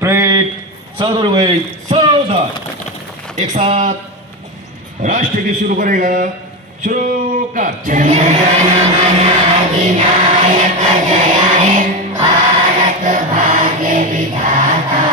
Parade सादुर्वैत सावधान। एक साथ राष्ट्र गीत शुरू करेगा। शुरू कर। अधिनायक जय हे भारत भाग्य विधाता।